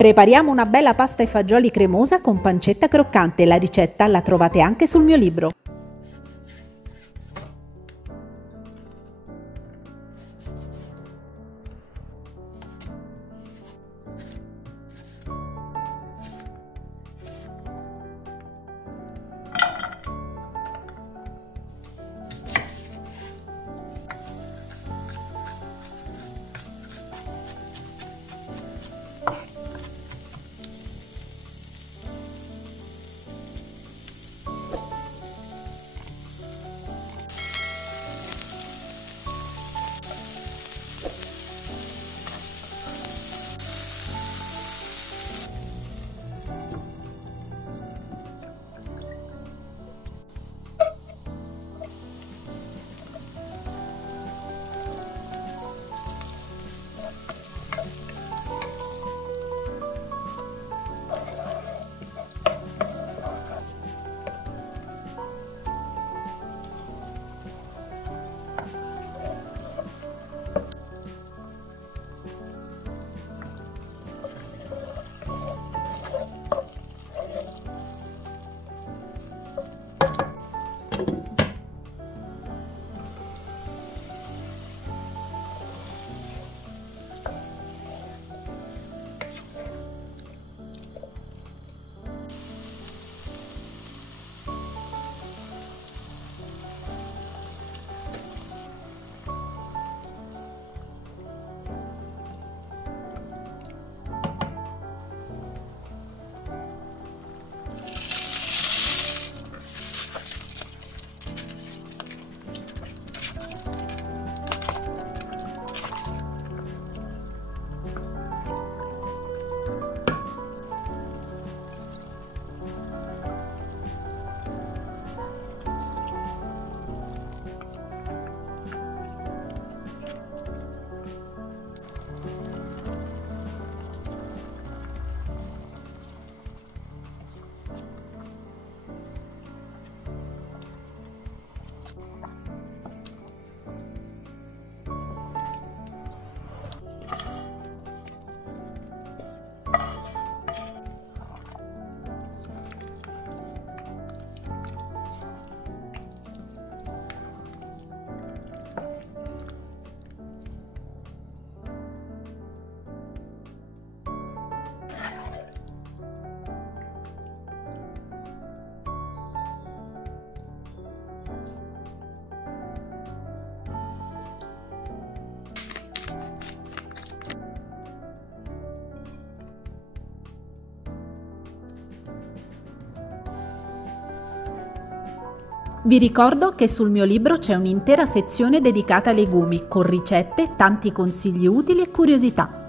Prepariamo una bella pasta ai fagioli cremosa con pancetta croccante. La ricetta la trovate anche sul mio libro. Vi ricordo che sul mio libro c'è un'intera sezione dedicata ai legumi, con ricette, tanti consigli utili e curiosità.